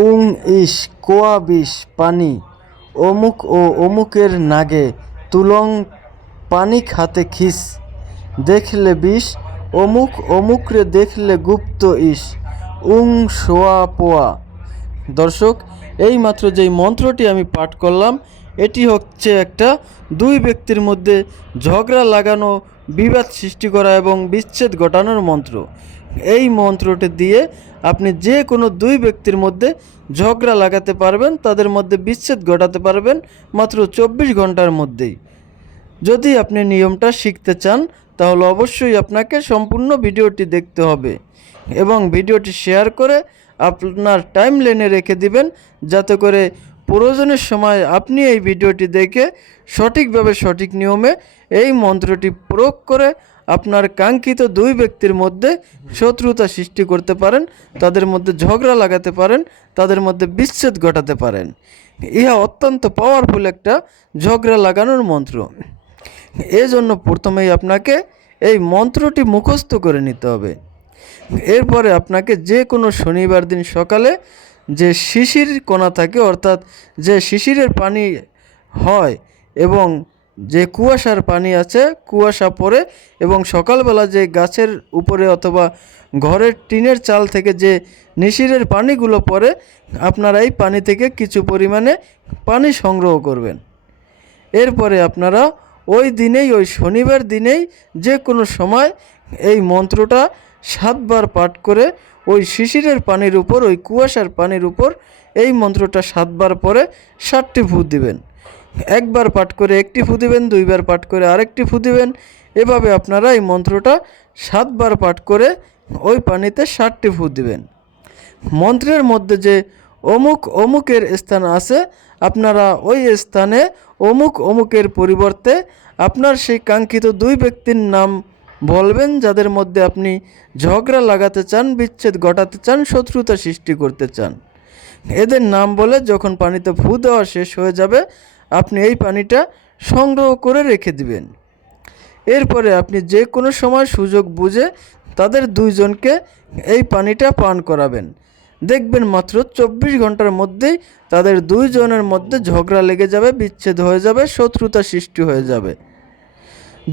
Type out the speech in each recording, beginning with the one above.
উং ইস কোয়া বিষ পানি অমুক ও অমুকের নাগে তুলং পানি খাতে খিস দেখলে বিষ অমুক অমুকরে দেখলে গুপ্ত ইস উং সোয়া পোয়া। দর্শক, এই মাত্র যেই মন্ত্রটি আমি পাঠ করলাম এটি হচ্ছে একটা দুই ব্যক্তির মধ্যে ঝগড়া লাগানো, বিবাদ সৃষ্টি করা এবং বিচ্ছেদ ঘটানোর মন্ত্র। এই মন্ত্রটি দিয়ে আপনি যে কোনো দুই ব্যক্তির মধ্যে ঝগড়া লাগাতে পারবেন, তাদের মধ্যে বিচ্ছেদ ঘটাতে পারবেন মাত্র 24 ঘন্টার মধ্যেই। যদি আপনি নিয়মটা শিখতে চান তাহলে অবশ্যই আপনাকে সম্পূর্ণ ভিডিওটি দেখতে হবে এবং ভিডিওটি শেয়ার করে আপনার টাইমলাইনে রেখে দিবেন, যাতে করে প্রয়োজনের সময় আপনি এই ভিডিওটি দেখে সঠিকভাবে সঠিক নিয়মে এই মন্ত্রটি প্রয়োগ করে আপনার কাঙ্ক্ষিত দুই ব্যক্তির মধ্যে শত্রুতা সৃষ্টি করতে পারেন, তাদের মধ্যে ঝগড়া লাগাতে পারেন, তাদের মধ্যে বিচ্ছেদ ঘটাতে পারেন। ইহা অত্যন্ত পাওয়ারফুল একটা ঝগড়া লাগানোর মন্ত্র। এজন্য প্রথমেই আপনাকে এই মন্ত্রটি মুখস্থ করে নিতে হবে। এরপরে আপনাকে যে কোনো শনিবার দিন সকালে যে শিশির কণা থাকে, অর্থাৎ যে শিশিরের পানি হয় এবং যে কুয়াশার পানি আছে, কুয়াশা পড়ে এবং সকালবেলা যে গাছের উপরে অথবা ঘরের টিনের চাল থেকে যে নিশিরের পানিগুলো পড়ে, আপনারা এই পানি থেকে কিছু পরিমাণে পানি সংগ্রহ করবেন। এরপরে আপনারা ওই দিনেই, ওই শনিবার দিনেই যে কোনো সময় এই মন্ত্রটা 7 বার পাঠ করে ওই শিশিরের পানির উপর, ওই কুয়াশার পানির উপর এই মন্ত্রটা 7 বার পরে 7টি ফু দিবেন। একবার পাঠ করে একটি ফু দিবেন, 2 বার পাঠ করে আরেকটি ফু দিবেন। এভাবে আপনারা এই মন্ত্রটা 7 বার পাঠ করে ওই পানিতে 7টি ফু দিবেন। মন্ত্রের মধ্যে যে অমুক অমুকের স্থান আছে, আপনারা ওই স্থানে অমুক অমুকের পরিবর্তে আপনার সেই কাঙ্ক্ষিত দুই ব্যক্তির নাম বলবেন, যাদের মধ্যে আপনি ঝগড়া লাগাতে চান, বিচ্ছেদ ঘটাতে চান, শত্রুতা সৃষ্টি করতে চান। এদের নাম বলে যখন পানিতে ফু দেওয়া শেষ হয়ে যাবে, আপনি এই পানিটা সংগ্রহ করে রেখে দিবেন। এরপরে আপনি যে কোনো সময় সুযোগ বুঝে তাদের দুইজনকে এই পানিটা পান করাবেন। দেখবেন মাত্র 24 ঘন্টার মধ্যেই তাদের দুইজনের মধ্যে ঝগড়া লেগে যাবে, বিচ্ছেদ হয়ে যাবে, শত্রুতা সৃষ্টি হয়ে যাবে।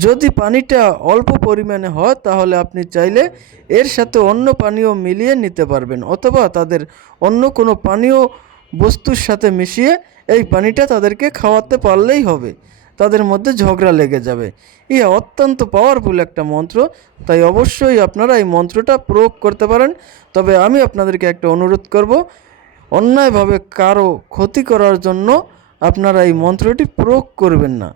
যদি পানিটা অল্প পরিমাণে হয় তাহলে আপনি চাইলে এর সাথে অন্য পানীয় মিলিয়ে নিতে পারবেন, অথবা তাদের অন্য কোনো পানীয় বস্তুর সাথে মিশিয়ে এই পানিটা তাদেরকে খাওয়াতে পারলেই হবে, তাদের মধ্যে ঝগড়া লেগে যাবে। ইহা অত্যন্ত পাওয়ারফুল একটা মন্ত্র, তাই অবশ্যই আপনারা এই মন্ত্রটা প্রয়োগ করতে পারেন। তবে আমি আপনাদেরকে একটা অনুরোধ করব, অন্যায়ভাবে কারো ক্ষতি করার জন্য আপনারা এই মন্ত্রটি প্রয়োগ করবেন না।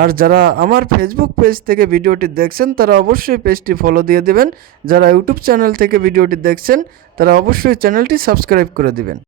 আর যারা আমার ফেসবুক পেজ থেকে ভিডিওটি দেখছেন তারা অবশ্যই পেজটি ফলো দিয়ে দেবেন। যারা ইউটিউব চ্যানেল থেকে ভিডিওটি দেখছেন তারা অবশ্যই চ্যানেলটি সাবস্ক্রাইব করে দিবেন।